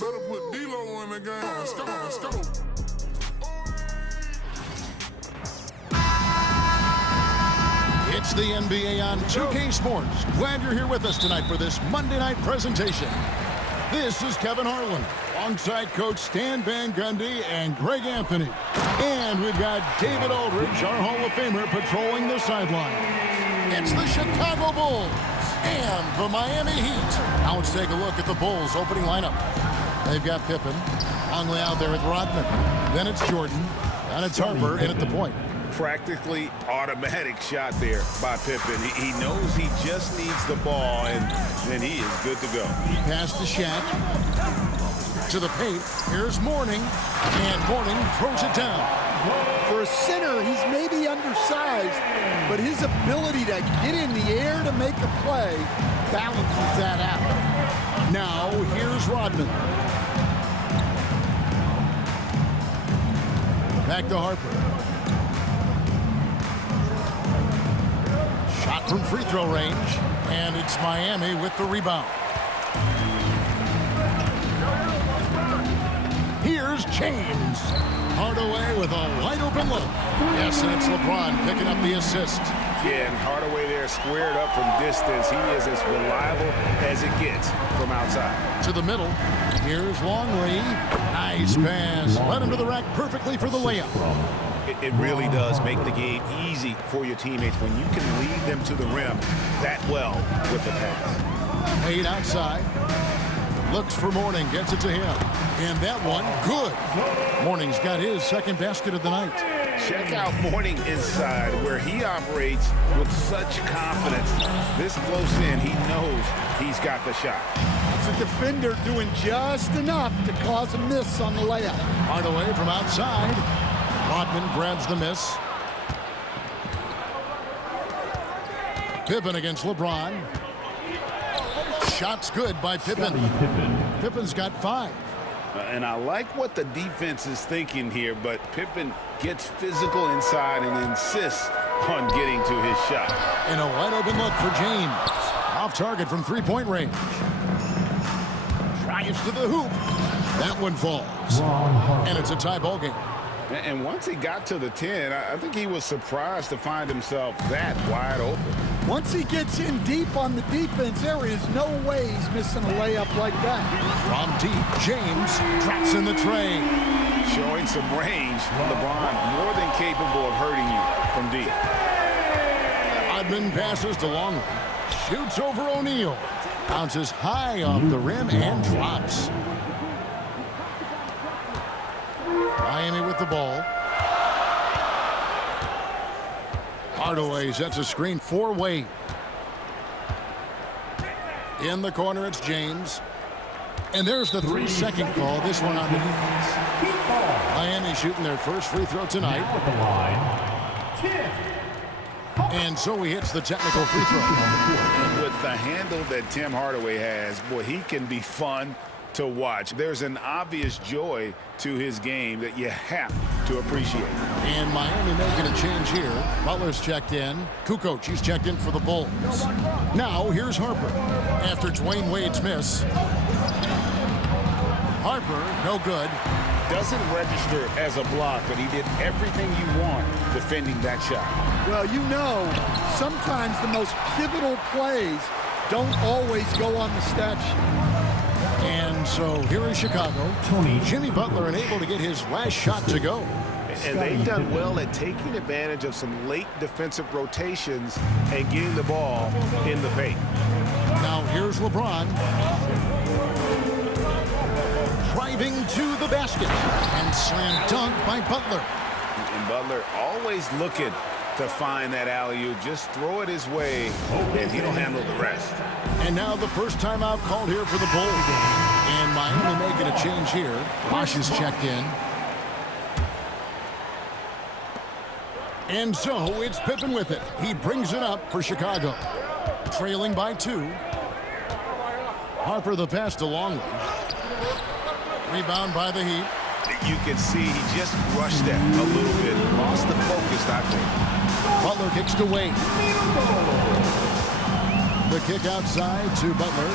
Better put D-Lo in the game. Let's go, let's go. It's the NBA on 2K Sports. Glad you're here with us tonight for this Monday night presentation. This is Kevin Harlan, alongside Coach Stan Van Gundy and Greg Anthony. And we've got David Aldridge, our Hall of Famer, patrolling the sideline. It's the Chicago Bulls and the Miami Heat. Now let's take a look at the Bulls' opening lineup. They've got Pippen, Longley out there with Rodman. Then it's Jordan, and it's Harper in at the point. Practically automatic shot there by Pippen. He knows he just needs the ball, and then he is good to go. Pass to Shaq. To the paint. Here's Mourning. And Mourning throws it down. For a center, he's maybe undersized, but his ability to get in the air to make a play balances that out. Now, here's Rodman. Back to Harper. Shot from free throw range, and it's Miami with the rebound. Here's James. Hardaway with a wide open look. Yes, and it's LeBron picking up the assist. Yeah, and Hardaway there squared up from distance. He is as reliable as it gets from outside. To the middle. Here's Longley. Nice pass. Led him to the rack perfectly for the layup. It really does make the game easy for your teammates when you can lead them to the rim that well with the pass. Made outside. Looks for Mourning. Gets it to him. And that one, good. Mourning's got his second basket of the night. Check out Mourning inside, where he operates with such confidence. This close in, he knows he's got the shot. It's a defender doing just enough to cause a miss on the layup. Hardaway from outside. Rodman grabs the miss. Pippen against LeBron. Shot's good by Pippen. Pippen's got 5. And I like what the defense is thinking here, but Pippen gets physical inside and insists on getting to his shot. And a wide open look for James. Off target from three-point range. Drives to the hoop. That one falls. And it's a tie ball game. And once he got to the 10, I think he was surprised to find himself that wide open. Once he gets in deep on the defense, there is no way he's missing a layup like that. From deep, James drops in the tray. Showing some range, LeBron more than capable of hurting you from deep. Rodman passes to Longley. Shoots over O'Neal. Bounces high off the rim and drops. Miami with the ball. Hardaway sets a screen for Wade. In the corner, it's James. And there's the 3-second call. This one on the defense. Miami shooting their first free throw tonight. And so he hits the technical free throw. And with the handle that Tim Hardaway has, boy, he can be fun to watch. There's an obvious joy to his game that you have to appreciate. And Miami making a change here. Butler's checked in. Kukoc, he's checked in for the Bulls. Now, here's Harper. After Dwayne Wade's miss. Harper, no good. Doesn't register as a block, but he did everything you want defending that shot. Well, you know, sometimes the most pivotal plays don't always go on the stat sheet. And so here is Chicago. Jimmy Butler unable to get his last shot to go. And they've done well at taking advantage of some late defensive rotations and getting the ball in the paint. Now here's LeBron. Driving to the basket. And slam dunk by Butler. And Butler always looking to find that alley-oop. Just throw it his way, and he'll handle the rest. And now the first timeout called here for the Bulls. And Miami making a change here. Bosh is checked in. And so it's Pippen with it. He brings it up for Chicago. Trailing by 2. Harper the pass to Longley. Rebound by the Heat. You can see he just rushed that a little bit. Lost the focus, I think. Butler kicks to Wade. The kick outside to Butler.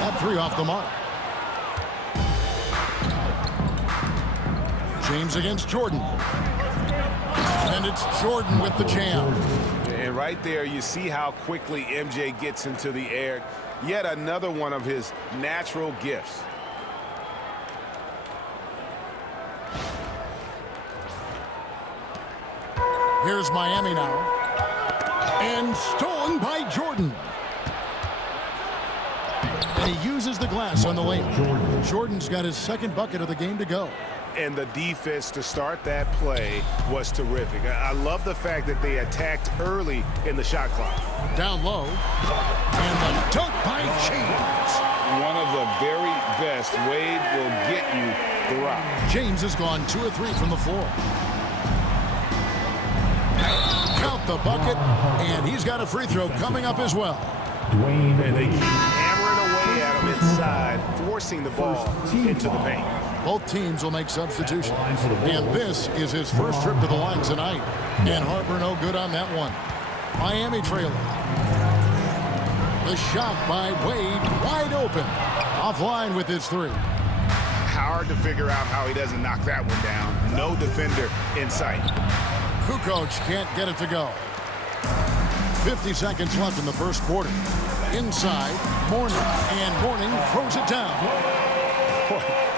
That 3 off the mark. James against Jordan. And it's Jordan with the jam. And right there, you see how quickly MJ gets into the air. Yet another one of his natural gifts. Here's Miami now. And stolen by Jordan. And he uses the glass on the lane. Jordan's got his second bucket of the game to go. And the defense to start that play was terrific. I love the fact that they attacked early in the shot clock. Down low. And the dunk by James. One of the very best. Wade will get you throughout. James has gone 2 of 3 from the floor. Count the bucket, and he's got a free throw coming up as well. And they keep hammering away at him inside, forcing the ball into the paint. Both teams will make substitutions. And this is his first trip to the line tonight. And Harper no good on that one. Miami trailing. The shot by Wade, wide open. Offline with his 3. Hard to figure out how he doesn't knock that one down. No defender in sight. Kukoc can't get it to go. 50 seconds left in the first quarter. Inside, Mourning, and Mourning throws it down.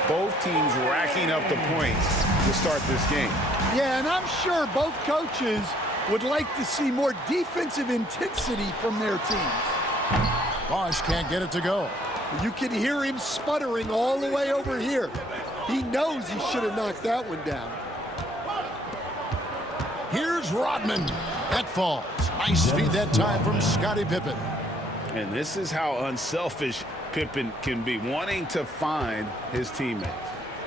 Both teams racking up the points to start this game. Yeah, and I'm sure both coaches would like to see more defensive intensity from their teams. Bosch can't get it to go. You can hear him sputtering all the way over here. He knows he should have knocked that one down. Here's Rodman. That falls. Nice feed that time from Scottie Pippen. And this is how unselfish Pippen can be, wanting to find his teammates.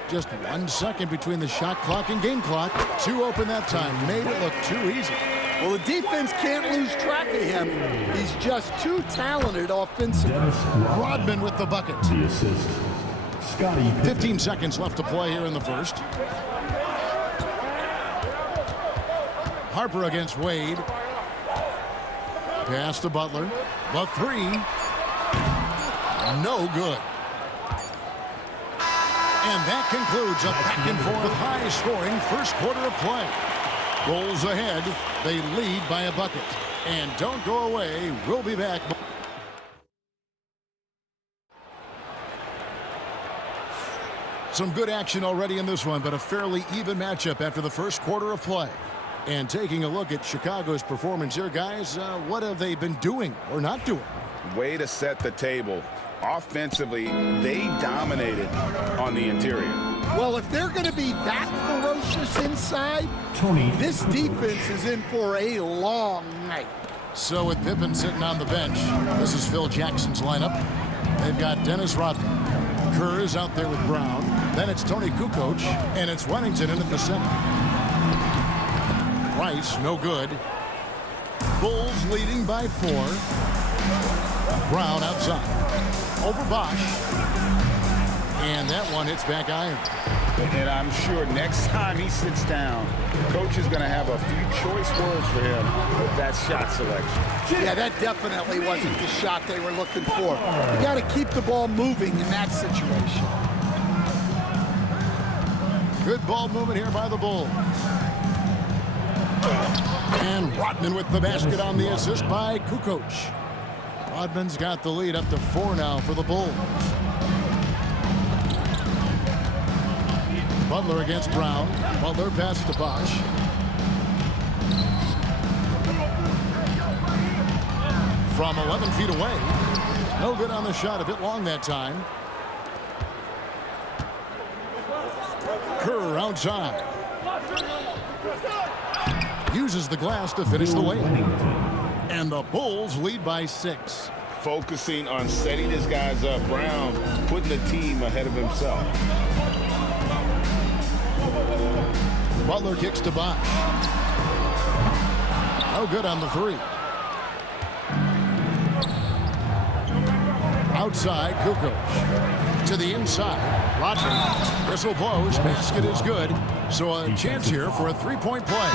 Just 1 second between the shot clock and game clock. 2 open that time. Made it look too easy. Well, the defense can't lose track of him. He's just too talented offensively. Rodman with the bucket. The assist. Scottie Pippen. 15 seconds left to play here in the first. Harper against Wade. Pass to Butler. The 3. No good. And that concludes a back-and-forth high-scoring first quarter of play. Bulls ahead. They lead by a bucket. And don't go away. We'll be back. Some good action already in this one, but a fairly even matchup after the first quarter of play. And taking a look at Chicago's performance here, guys, what have they been doing or not doing? Way to set the table. Offensively, they dominated on the interior. Well, if they're going to be that ferocious inside, this defense is in for a long night. So with Pippen sitting on the bench, this is Phil Jackson's lineup. They've got Dennis Rodman. Kerr is out there with Brown. Then it's Tony Kukoc, and it's Wennington in at the center. Rice, no good. Bulls leading by 4. Brown outside. Over Bosch. And that one hits back iron. And I'm sure next time he sits down, coach is going to have a few choice words for him with that shot selection. Yeah, that definitely wasn't the shot they were looking for. You got to keep the ball moving in that situation. Good ball movement here by the Bulls. And Rodman with the basket on the assist by Kukoc. Rodman's got the lead up to 4 now for the Bulls. Butler against Brown. Butler passes to Bosch. From 11 feet away. No good on the shot. A bit long that time. Kerr outside. Uses the glass to finish the lane. And the Bulls lead by 6. Focusing on setting his guys up. Brown putting the team ahead of himself. Butler kicks to Bosch. No good on the 3. Outside, Kukoc. To the inside, Rodman. Whistle blows, basket is good. So a chance here for a 3-point play.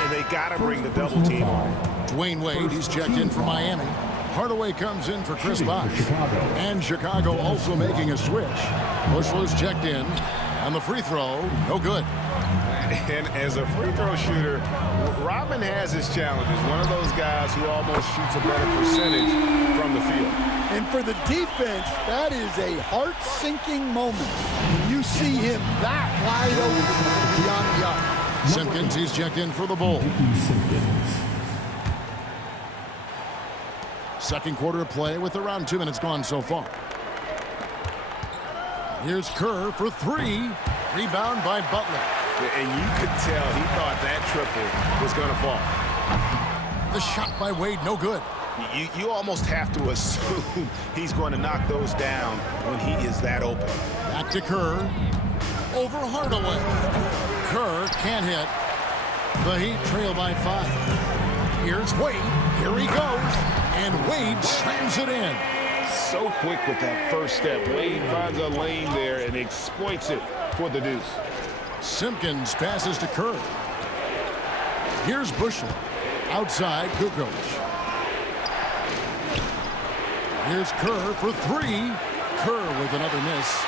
And they got to bring the double team on. Dwayne Wade, he's checked in for Miami. Hardaway comes in for Chris Bosch. And Chicago also making a switch. Bushler's checked in. And the free throw, no good. And as a free throw shooter, Rodman has his challenges. One of those guys who almost shoots a better percentage from the field. And for the defense, that is a heart-sinking moment when you see him that wide open beyond the arc. Simpkins, he's checked in for the Bulls. Second quarter of play with around 2 minutes gone so far. Here's Kerr for three. Rebound by Butler. And you could tell he thought that triple was going to fall. The shot by Wade, no good. You almost have to assume he's going to knock those down when he is that open. Back to Kerr. Over Hardaway. Kerr can't hit. The Heat trail by 5. Here's Wade. Here he goes. And Wade slams it in. So quick with that first step. Wade finds a lane there and exploits it for the deuce. Simpkins passes to Kerr. Here's Bushler. Outside, Kukoc. Here's Kerr for three. Kerr with another miss.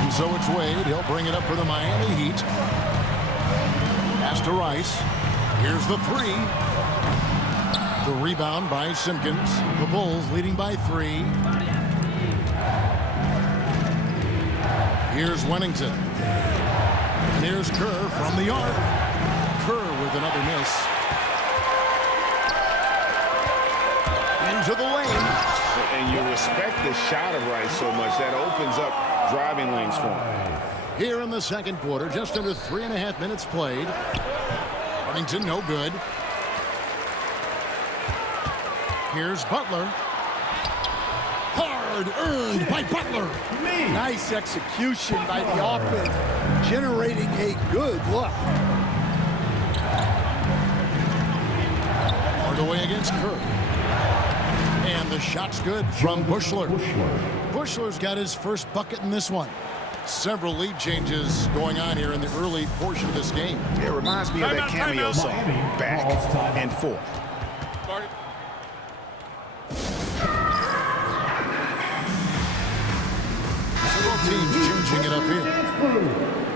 And so it's Wade. He'll bring it up for the Miami Heat. Pass to Rice. Here's the three. The rebound by Simpkins. The Bulls leading by 3. Here's Wennington. And here's Kerr from the arc. Kerr with another miss. Into the lane. And you respect the shot of Rice so much that opens up driving lanes for him. Here in the second quarter, just under 3.5 minutes played. Wennington, no good. Here's Butler. Hard earned by Butler. Nice execution by the offense, generating a good look. Hardaway against Kerr. And the shot's good from Bushler. Bushler's got his first bucket in this one. Several lead changes going on here in the early portion of this game. It reminds me of that cameo song, Back and Forth. Several teams changing it up here.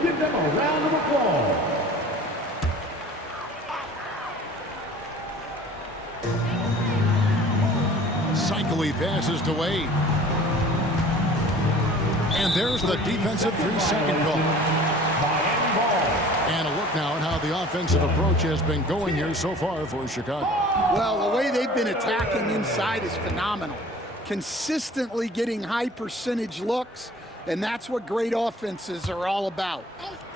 Give them a round of applause. Cycli passes to Wade. And there's the defensive 3-second call. And a look now at how the offensive approach has been going here so far for Chicago. Well, the way they've been attacking inside is phenomenal. Consistently getting high percentage looks, and that's what great offenses are all about.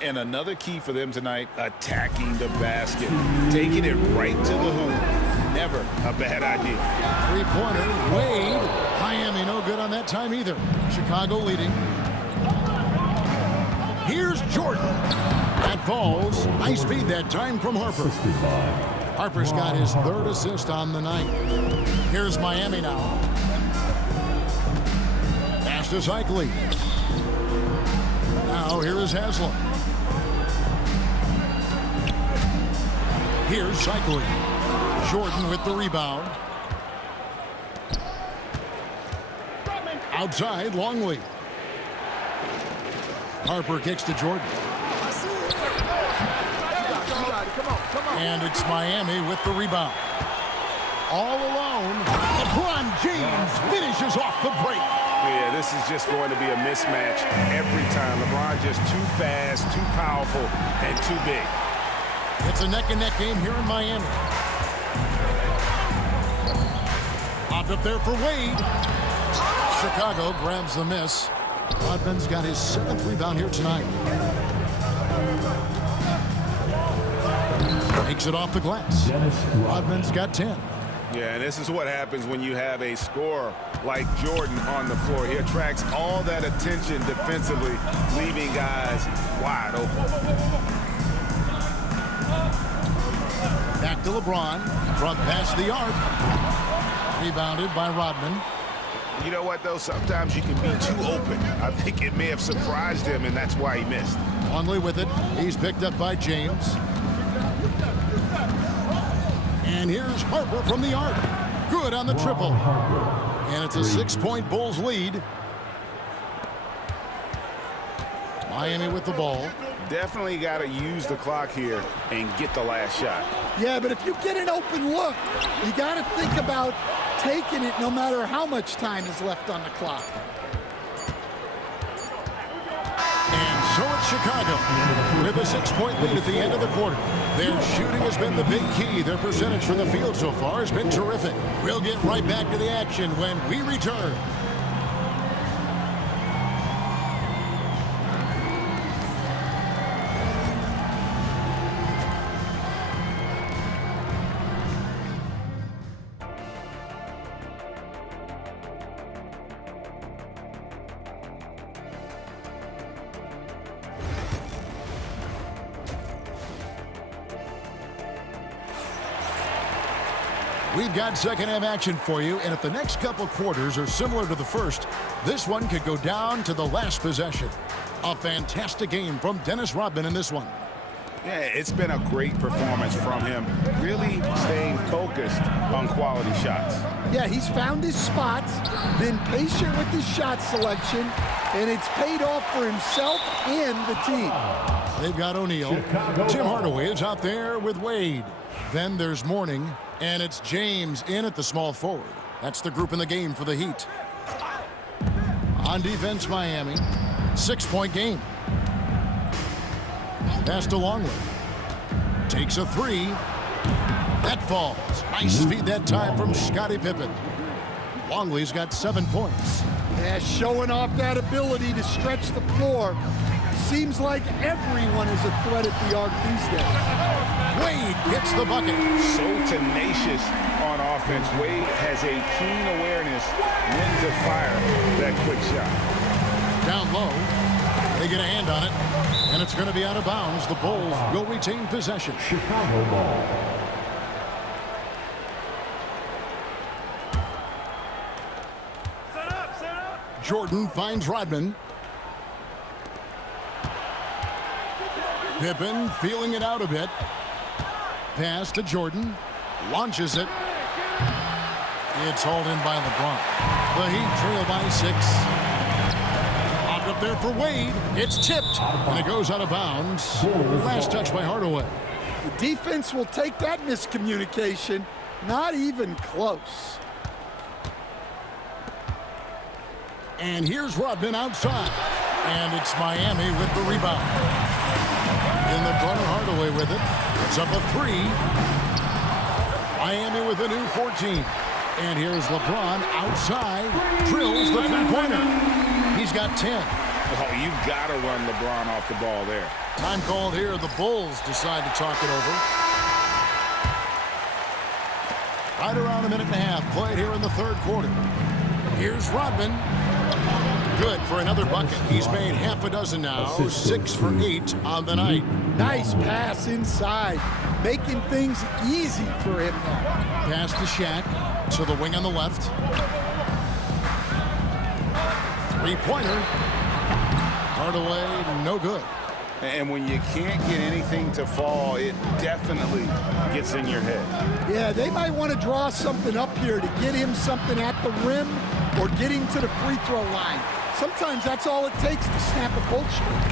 And another key for them tonight, attacking the basket. Taking it right to the hoop. Never a bad idea. Three-pointer, Wade. Miami no good on that time either. Chicago leading. Here's Jordan. That falls. Nice feed that time from Harper. Harper's got his 3rd assist on the night. Here's Miami now. Pass to Cycli. Now here is Haslam. Here's Cycli. Jordan with the rebound. Outside, Longley. Harper kicks to Jordan. And it's Miami with the rebound. All alone, LeBron James finishes off the break. Yeah, this is just going to be a mismatch every time. LeBron just too fast, too powerful, and too big. It's a neck-and-neck game here in Miami. Popped up there for Wade. Chicago grabs the miss. Rodman's got his 7th rebound here tonight. Takes it off the glass. Rodman's got 10. Yeah, and this is what happens when you have a scorer like Jordan on the floor. He attracts all that attention defensively, leaving guys wide open. Back to LeBron. Front past the arc. Rebounded by Rodman. You know what, though? Sometimes you can be too open. I think it may have surprised him, and that's why he missed. Longley with it. He's picked up by James. And here's Harper from the arc. Good on the triple. And it's a 6-point Bulls lead. Miami with the ball. Definitely got to use the clock here and get the last shot. Yeah, but if you get an open look, you got to think about taking it no matter how much time is left on the clock. And so it's Chicago with a 6-point lead at the end of the quarter. Their shooting has been the big key. Their percentage from the field so far has been terrific. We'll get right back to the action when we return. We've got second-half action for you, and if the next couple quarters are similar to the first, this one could go down to the last possession. A fantastic game from Dennis Rodman in this one. Yeah, it's been a great performance from him, really staying focused on quality shots. Yeah, he's found his spots, been patient with his shot selection, and it's paid off for himself and the team. They've got O'Neal. Tim Hardaway is out there with Wade. Then there's Mourning, and it's James in at the small forward. That's the group in the game for the Heat. On defense, Miami. 6-point game. Pass to Longley. Takes a three. That falls. Nice feed that time from Scottie Pippen. Longley's got 7 points. Yeah, showing off that ability to stretch the floor. Seems like everyone is a threat at the arc these days. Wade gets the bucket. So tenacious on offense. Wade has a keen awareness when to fire that quick shot. Down low. They get a hand on it, and it's going to be out of bounds. The Bulls will retain possession. Chicago ball. Jordan finds Rodman. Pippen feeling it out a bit. Pass to Jordan. Launches it. It's hauled in by LeBron. The Heat trail by 6. Popped up there for Wade. It's tipped, and it goes out of bounds. Last touch by Hardaway. The defense will take that miscommunication. Not even close. And here's Rodman outside. And it's Miami with the rebound. In the corner, Hardaway with it. It's up a 3. Miami with a new 14. And here's LeBron outside. Drills the three-pointer. He's got 10. Oh, you got to run LeBron off the ball there. Time called here. The Bulls decide to talk it over. Right around a minute and a half played here in the third quarter. Here's Rodman. Good for another bucket. He's made half a dozen now. 6 for 8 on the night. Nice pass inside, making things easy for him now. Pass to Shaq. To the wing on the left. Three-pointer. Hardaway, no good. And when you can't get anything to fall, it definitely gets in your head. Yeah, they might want to draw something up here to get him something at the rim or get him to the free throw line. Sometimes that's all it takes to snap a cold streak.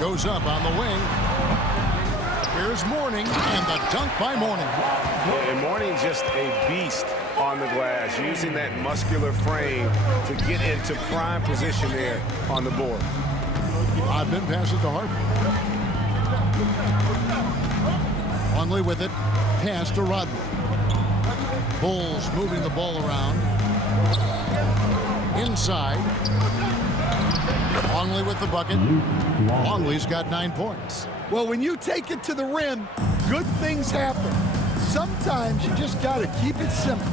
Goes up on the wing. Here's Mourning, and the dunk by Mourning. And Mourning's just a beast on the glass, using that muscular frame to get into prime position there on the board. Rodman passes to Harden. Longley with it. Pass to Rodman. Bulls moving the ball around. Inside. Longley with the bucket. Longley's got 9 points. Well, when you take it to the rim, good things happen. Sometimes you just got to keep it simple.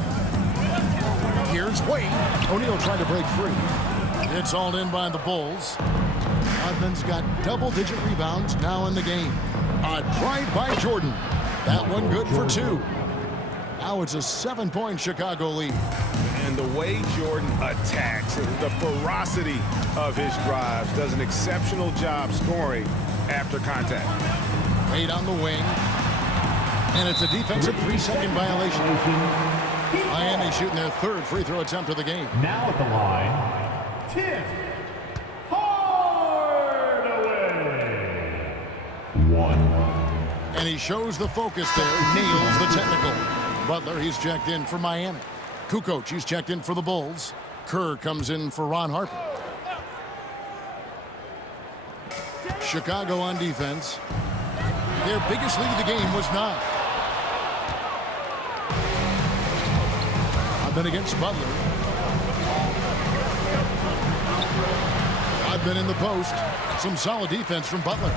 Here's Wade. O'Neal trying to break free. It's hauled in by the Bulls. Rodman's got double-digit rebounds now in the game. A drive by Jordan. That one good for 2. Now it's a 7-point Chicago lead. And the way Jordan attacks, the ferocity of his drives, does an exceptional job scoring after contact. Wade on the wing. And it's a defensive 3-second violation. Miami shooting their 3rd free throw attempt of the game. Now at the line, Tim Hardaway. And he shows the focus there, nails the technical. Butler, he's checked in for Miami. Kukoc, he's checked in for the Bulls. Kerr comes in for Ron Harper. Chicago on defense. Their biggest lead of the game was 9. Rodman against Butler. Rodman in the post. Some solid defense from Butler.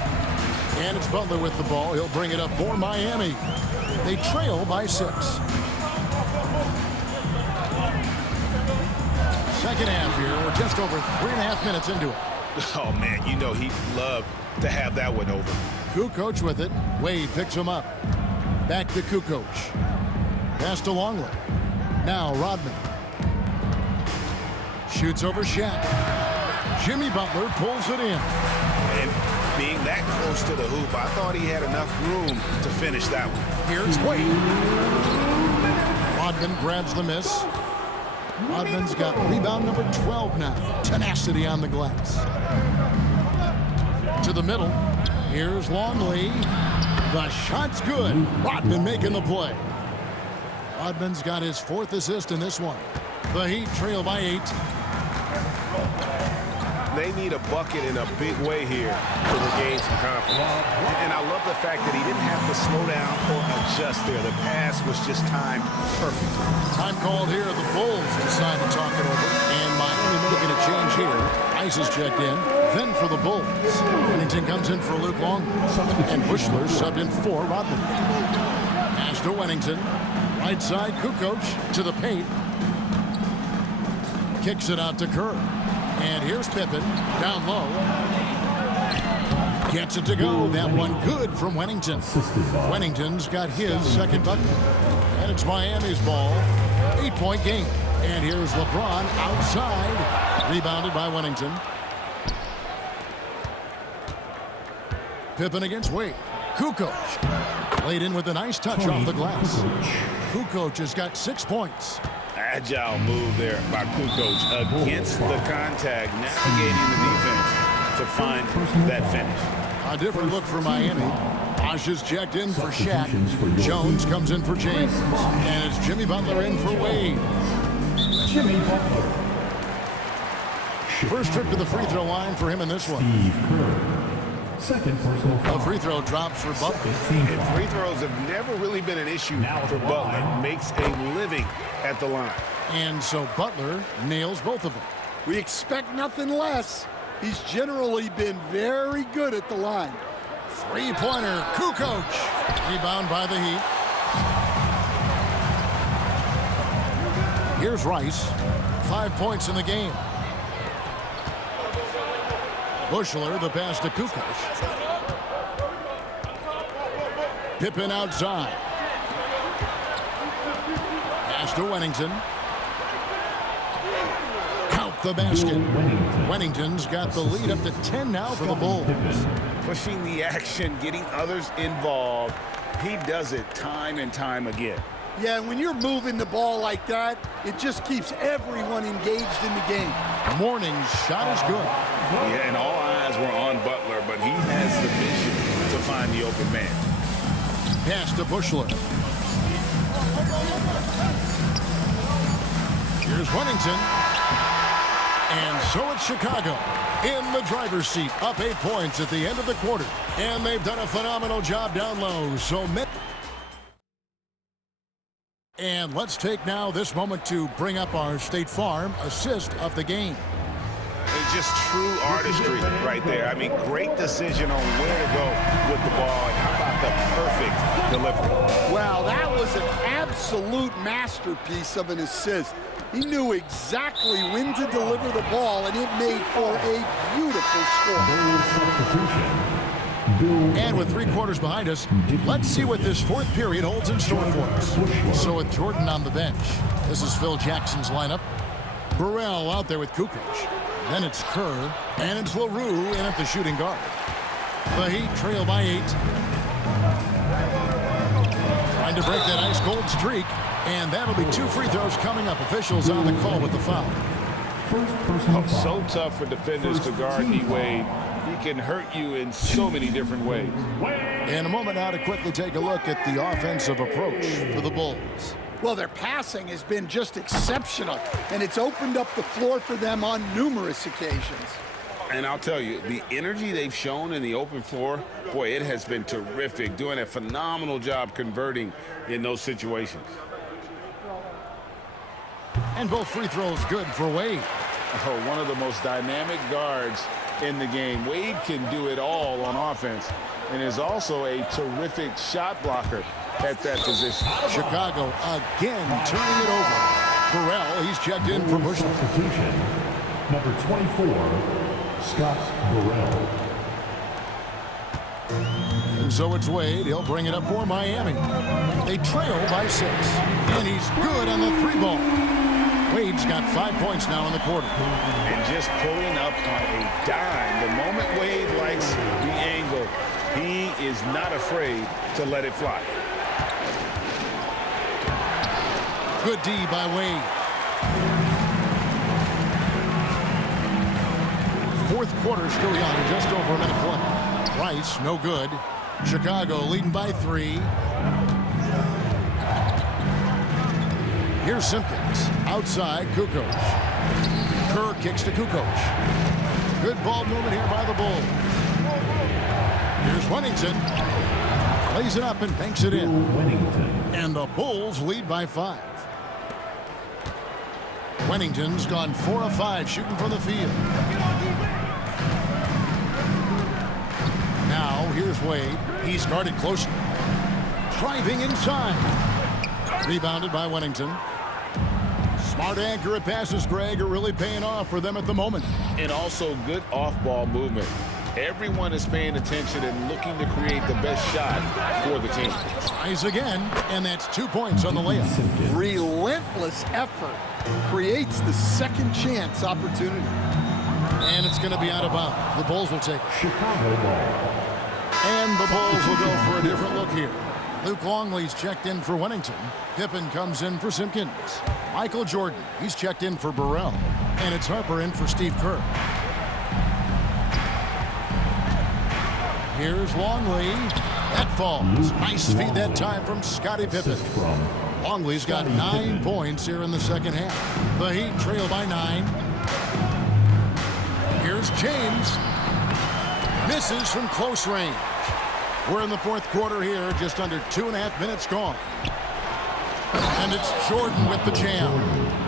And it's Butler with the ball. He'll bring it up for Miami. They trail by 6. Second half here. We're just over 3.5 minutes into it. Oh, man, you know he'd love to have that one over. Kukoc with it. Wade picks him up. Back to Kukoc. Pass to Longley. Now Rodman. Shoots over Shaq. Jimmy Butler pulls it in. And being that close to the hoop, I thought he had enough room to finish that one. Here's Wade. Rodman grabs the miss. Rodman's got rebound number 12 now. Tenacity on the glass. To the middle. Here's Longley. The shot's good. Rodman making the play. Rodman's got his 4th assist in this one. The Heat trail by 8. They need a bucket in a big way here to regain some confidence. And I love the fact that he didn't have to slow down or adjust there. The pass was just timed perfect. Time called here. The Bulls decide to talk it over. And Miami making a change here. Ice is checked in. Then for the Bulls. Wennington comes in for Luke Longley. And Bushler subbed in for Rodman. Pass to Wennington. Right side, Kukoc to the paint. Kicks it out to Kerr. And here's Pippen, down low. Gets it to go. That one good from Wennington. Wennington's got his 2nd bucket. And it's Miami's ball. 8-point game. And here's LeBron outside. Rebounded by Wennington. Pippen against Wade. Kukoc. Laid in with a nice touch off the glass. Kukoc has got 6 points. Agile move there by Kukoc against the contact, navigating the defense to find that finish. A different look for Miami. Bosh is checked in for Shaq. Jones comes in for James. And it's Jimmy Butler in for Wade. Jimmy Butler. First trip to the free throw line for him in this one. Steve Kerr. Second personal foul. A free throw drops for Butler. And free throws have never really been an issue for Butler. Makes a living at the line. And so Butler nails both of them. We expect nothing less. He's generally been very good at the line. Three-pointer, Kukoc. Rebound by the Heat. Here's Rice. 5 points in the game. Bushler, the pass to Kukoc. Pippen outside. Pass to Wennington. Count the basket. Wennington's got the lead up to 10 now for the Bulls. Pushing the action, getting others involved. He does it time and time again. Yeah, when you're moving the ball like that, it just keeps everyone engaged in the game. Mourning's shot is good. Yeah, and all eyes were on Butler, but he has the vision to find the open man. Pass to Bushler. Here's Wennington. And so it's Chicago in the driver's seat, up 8 points at the end of the quarter. And they've done a phenomenal job down low. And let's take now this moment to bring up our State Farm assist of the game. It's just true artistry right there. I mean, great decision on where to go with the ball. And how about the perfect delivery? Wow, that was an absolute masterpiece of an assist. He knew exactly when to deliver the ball, and it made for a beautiful score. And with 3 quarters behind us, let's see what this 4th period holds in store for us. So with Jordan on the bench, this is Phil Jackson's lineup. Burrell out there with Kukoc. Then it's Kerr, and it's LaRue in at the shooting guard. The Heat trail by 8. Trying to break that ice-cold streak, and that'll be 2 free throws coming up. Officials on the call with the foul. So tough for defenders to guard D-Wade. He can hurt you in so many different ways. In a moment now to quickly take a look at the offensive approach for the Bulls. Well, their passing has been just exceptional, and it's opened up the floor for them on numerous occasions. And I'll tell you, the energy they've shown in the open floor, boy, it has been terrific, doing a phenomenal job converting in those situations. And both free throws good for Wade. Oh, one of the most dynamic guards in the game. Wade can do it all on offense and is also a terrific shot blocker at that position. Chicago again turning it over. Burrell, he's checked in for Bush. Substitution. Number 24, Scott Burrell. And so it's Wade. He'll bring it up for Miami. They trail by 6. And he's good on the 3-ball. Wade's got 5 points now in the quarter. And just pulling up on a dime. The moment Wade likes the angle, he is not afraid to let it fly. Good D by Wade. Fourth quarter still young, just over a minute play. Rice, no good. Chicago leading by 3. Here's Simpkins. Outside, Kukoc. Kerr kicks to Kukoc. Good ball movement here by the Bulls. Here's Wennington. Plays it up and banks it in. And the Bulls lead by 5. Wennington's gone 4 of 5 shooting from the field. Now here's Wade. He's guarded closely. Driving inside. Rebounded by Wennington. Smart accurate passes, Greg, are really paying off for them at the moment. And also good off-ball movement. Everyone is paying attention and looking to create the best shot for the team. Tries again, and that's 2 points on the layup. Relentless effort creates the second chance opportunity. And it's going to be out of bounds. The Bulls will take it. Chicago ball. And the Bulls will go for a different look here. Luke Longley's checked in for Wennington. Pippen comes in for Simpkins. Michael Jordan, he's checked in for Burrell. And it's Harper in for Steve Kerr. Here's Longley. That falls. Nice feed that time from Scottie Pippen. Longley's got 9 points here in the second half. The Heat trail by 9. Here's James. Misses from close range. We're in the fourth quarter here, just under 2.5 minutes gone. And it's Jordan with the jam.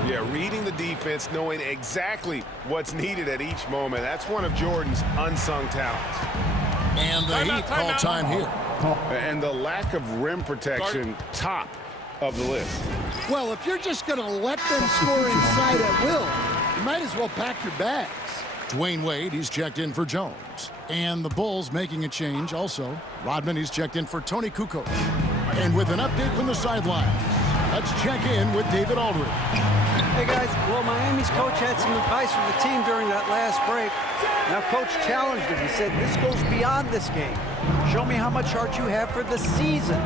Yeah, reading the defense, knowing exactly what's needed at each moment. That's one of Jordan's unsung talents. And the Heat call time here. And the lack of rim protection, top of the list. Well, if you're just going to let them score inside at will, you might as well pack your bags. Dwayne Wade, he's checked in for Jones. And the Bulls making a change also. Rodman, he's checked in for Tony Kukoc. And with an update from the sidelines, let's check in with David Aldridge. Hey guys, well, Miami's coach had some advice for the team during that last break. Now coach challenged him. He said, this goes beyond this game. Show me how much heart you have for the season.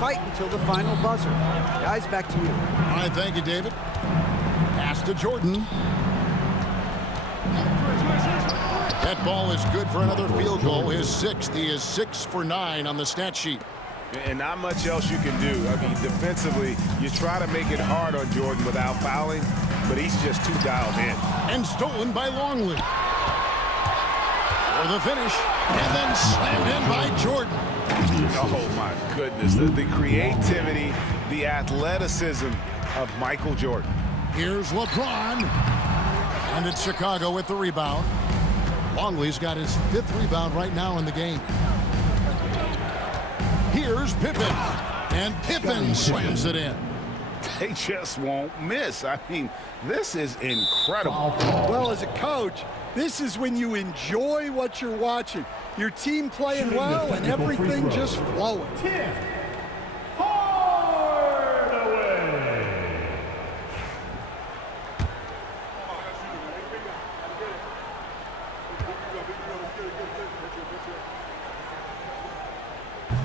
Fight until the final buzzer. Guys, back to you. All right, thank you, David. Pass to Jordan. That ball is good for another field goal. His 6th. He is 6 for 9 on the stat sheet. And not much else you can do. I mean, defensively, you try to make it hard on Jordan without fouling, but he's just too dialed in. And stolen by Longley. For the finish. And then slammed in by Jordan. Oh, my goodness. The creativity, the athleticism of Michael Jordan. Here's LeBron. And it's Chicago with the rebound. Longley's got his 5th rebound right now in the game. Here's Pippen. And Pippen slams it in. They just won't miss. I mean, this is incredible. Well, as a coach, this is when you enjoy what you're watching. Your team playing well and everything just flowing.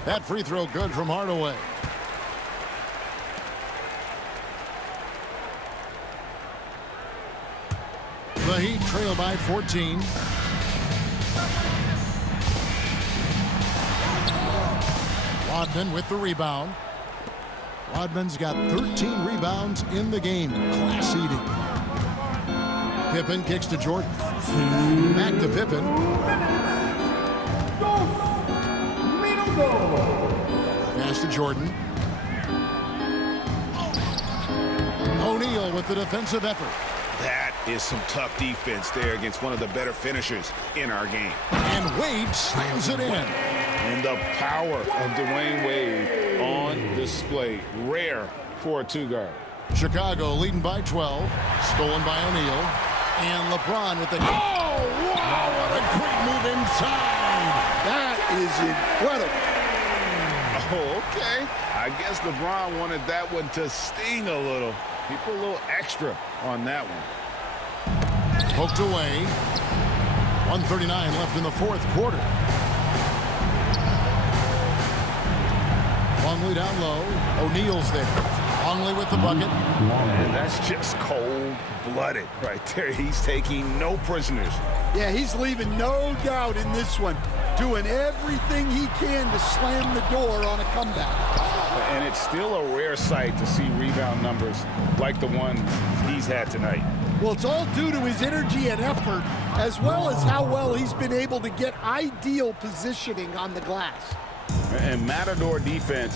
That free throw good from Hardaway. The Heat trail by 14. Rodman with the rebound. Rodman's got 13 rebounds in the game. Class eating. Pippen kicks to Jordan. Back to Pippen. Pass to Jordan. O'Neal with the defensive effort. That is some tough defense there against one of the better finishers in our game. And Wade slams it in. And the power of Dwayne Wade on display. Rare for a two-guard. Chicago leading by 12. Stolen by O'Neal. And LeBron with the... Oh, wow, what a great move inside. That is incredible. Oh, okay. I guess LeBron wanted that one to sting a little. He put a little extra on that one. Poked away. 1:39 left in the fourth quarter. Longley down low. O'Neal's there. Longley with the bucket. And that's just cold-blooded right there. He's taking no prisoners. Yeah, he's leaving no doubt in this one. Doing everything he can to slam the door on a comeback. And it's still a rare sight to see rebound numbers like the ones he's had tonight. Well, it's all due to his energy and effort, as well as how well he's been able to get ideal positioning on the glass. And Matador defense,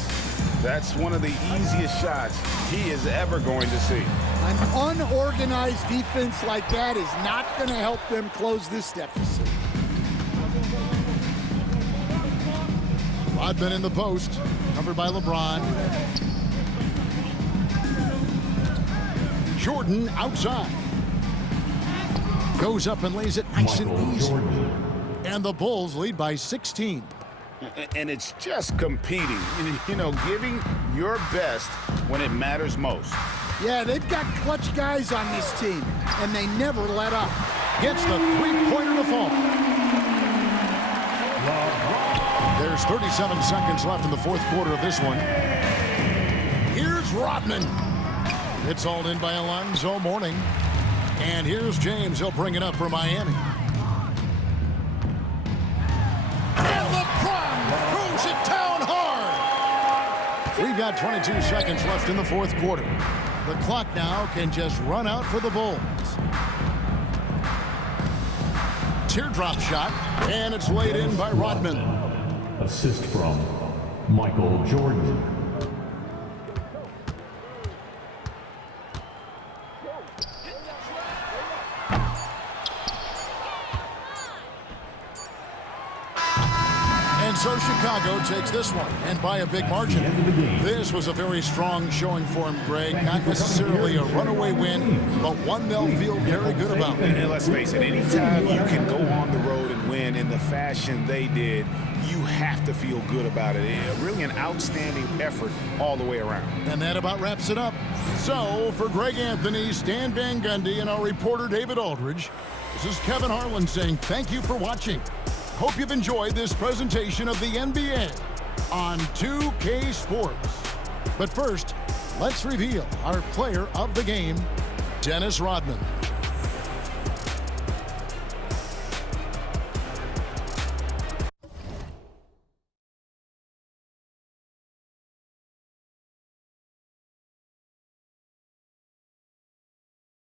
that's one of the easiest shots he is ever going to see. An unorganized defense like that is not going to help them close this deficit. Rodman in the post, covered by LeBron. Jordan outside. Goes up and lays it nice and easy. And the Bulls lead by 16. And it's just competing, you know, giving your best when it matters most. Yeah, they've got clutch guys on this team, and they never let up. Gets the three-pointer to fall. There's 37 seconds left in the fourth quarter of this one. Here's Rodman. It's hauled in by Alonzo Mourning. And here's James. He'll bring it up for Miami. And LeBron throws it down hard. We've got 22 seconds left in the fourth quarter. The clock now can just run out for the Bulls. Teardrop shot, and it's laid in by Rodman. Assist from Michael Jordan. And so Chicago takes this one, and by a big margin. This was a very strong showing for him, Greg. Not necessarily a runaway win, but one they'll feel very good about. And let's face it, anytime you can go on the road and win in the fashion they did, you have to feel good about it. Really an outstanding effort all the way around. And that about wraps it up. So, for Greg Anthony, Stan Van Gundy, and our reporter David Aldridge, this is Kevin Harlan saying thank you for watching. Hope you've enjoyed this presentation of the NBA on 2K Sports. But first, let's reveal our player of the game, Dennis Rodman.